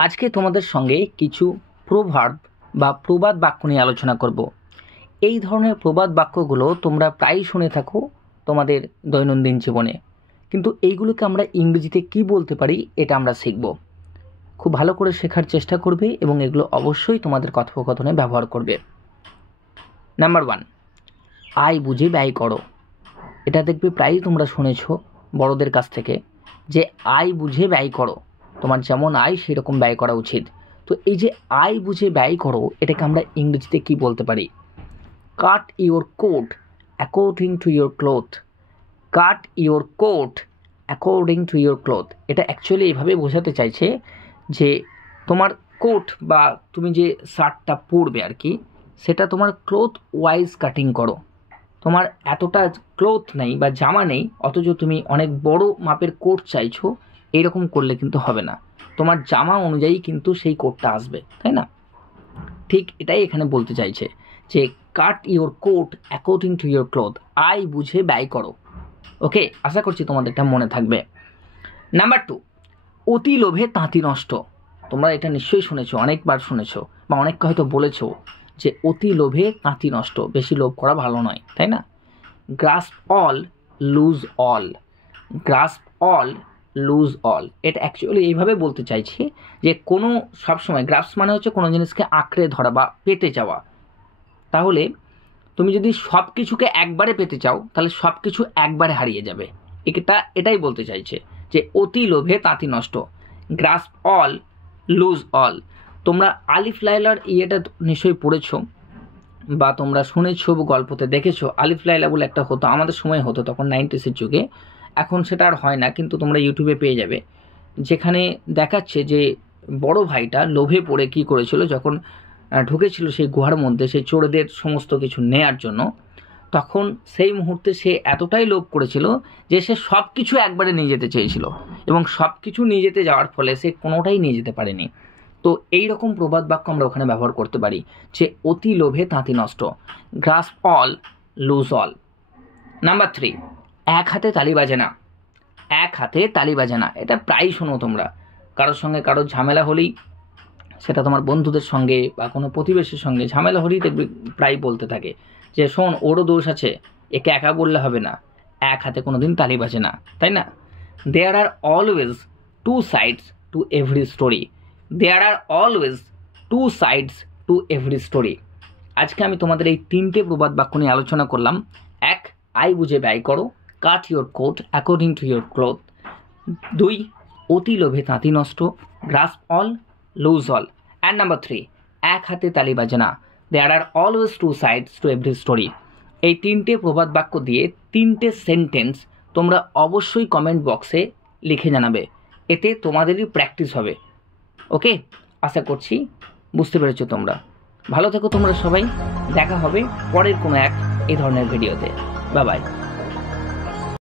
আজকে তোমাদের সঙ্গে কিছু প্রভার্ব বা প্রবাদ বাক্য নিয়ে আলোচনা করব। এই ধরনের প্রবাদ বাক্যগুলো তোমরা প্রায়ই শুনে থাকো তোমাদের দৈনন্দিন জীবনে, কিন্তু এইগুলোকে আমরা ইংরেজিতে কি বলতে পারি এটা আমরা শিখব। খুব ভালো করে শেখার চেষ্টা করবে এবং এগুলো অবশ্যই তোমাদের কথোপকথনে ব্যবহার করবে। নাম্বার 1, আয় বুঝে ব্যয় করো। এটা দেখবে প্রায়ই তোমরা শুনেছো বড়দের কাছ থেকে যে আয় বুঝে ব্যয় করো, তোমার যেমন আয় সেই রকম ব্যয় করা উচিত। তো এই যে আয় বুঝে ব্যয় করো, এটাকে আমরা ইংরেজিতে কি বলতে পারি? Cut your coat according to your cloth. Cut your coat according to your cloth, এটা অ্যাকচুয়ালি এইভাবে বোঝাতে চাইছে যে তোমার কোট বা তুমি যে শার্টটা পরবে আর কি, সেটা তোমার ক্লোথ ওয়াইজ কাটিং করো। তোমার এতটা ক্লোথ নেই বা জামা নেই, অথচ তুমি অনেক বড় মাপের কোট চাইছো, এইরকম করলে কিন্তু হবে না। তোমার জামা অনুযায়ী কিন্তু সেই কোটটা আসবে, তাই না? ঠিক এটাই এখানে বলতে চাইছে যে cut your coat according to your cloth, আয় বুঝে ব্যয় করো। ওকে, আশা করছি তোমাদেরটা মনে থাকবে। নাম্বার 2, অতি লোভে তাঁতি নষ্ট। তোমরা এটা নিশ্চয়ই শুনেছো, অনেকবার শুনেছো বা অনেককে হয়তো বলেছো যে অতি লোভে তাঁতি নষ্ট, বেশি লোভ করা ভালো নয়, তাই না? Grasp all lose all. Grasp all lose all, এটা অ্যাকচুয়ালি এইভাবে বলতে চাইছি যে কোনো সবসময় গ্রাস্প মানে হচ্ছে কোনো জিনিসকে আঁকড়ে ধরা বা পেতে যাওয়া। তাহলে তুমি যদি সব কিছুকে একবারে পেতে চাও তাহলে সব কিছু একবারে হারিয়ে যাবে। এটাই বলতে চাইছে যে অতি লোভে তাঁতি নষ্ট, গ্রাস্প অল লুজ অল। তোমরা আলিফ লায়লার ইয়েটা নিশ্চয়ই পড়েছো বা তোমরা শুনেছো, গল্পতে দেখেছো। আলিফ লায়লা বলে একটা হতো, আমাদের সময় হতো তখন 90s যুগে, এখন সেটা আর হয় না, কিন্তু তোমরা ইউটিউবে পেয়ে যাবে। যেখানে দেখাচ্ছে যে বড় ভাইটা লোভে পড়ে কি করেছিল, যখন ঢুকেছিল সেই গুহার মধ্যে সেই চোরদের সমস্ত কিছু নেয়ার জন্য, তখন সেই মুহূর্তে সে এতটাই লোভ করেছিল যে সে সব কিছু একবারে নিয়ে যেতে চেয়েছিল, এবং সব কিছু নিয়ে যেতে যাওয়ার ফলে সে কোনোটাই নিয়ে যেতে পারেনি। তো এই রকম প্রবাদ বাক্য আমরা ওখানে ব্যবহার করতে পারি যে অতি লোভে তাঁতি নষ্ট, grasp all lose all. Number 3, এক হাতে তালি বাজে না। এক হাতে তালি বাজে না, এটা প্রায়ই শোনো তোমরা। কারোর সঙ্গে কারোর ঝামেলা হলেই, সেটা তোমার বন্ধুদের সঙ্গে বা কোনো প্রতিবেশীর সঙ্গে ঝামেলা হলেই দেখবে প্রায় বলতে থাকে যে শোন, ওরও দোষ আছে, একে একা বললে হবে না, এক হাতে কোনো দিন তালি বাজে না, তাই না? There are always two sides to every story. There are always two sides to every story. আজকে আমি তোমাদের এই 3টে প্রবাদ বাক্য নিয়ে আলোচনা করলাম। 1, আয় বুঝে ব্যয় করো, cut your coat according to your cloth. 2, অতি লোভে তাঁতি নষ্ট, grasp all lose all. And number 3, এক হাতে তালি বাজে না, there are always two sides to every story. এই 3টে প্রবাদ বাক্য দিয়ে 3টে সেন্টেন্স তোমরা অবশ্যই কমেন্ট বক্সে লিখে জানাবে, এতে তোমাদেরই প্র্যাকটিস হবে। ওকে, আশা করছি বুঝতে পেরেছো তোমরা। ভালো থেকো তোমরা সবাই, দেখা হবে পরের কোনো এক এই ধরনের ভিডিওতে। Bye bye.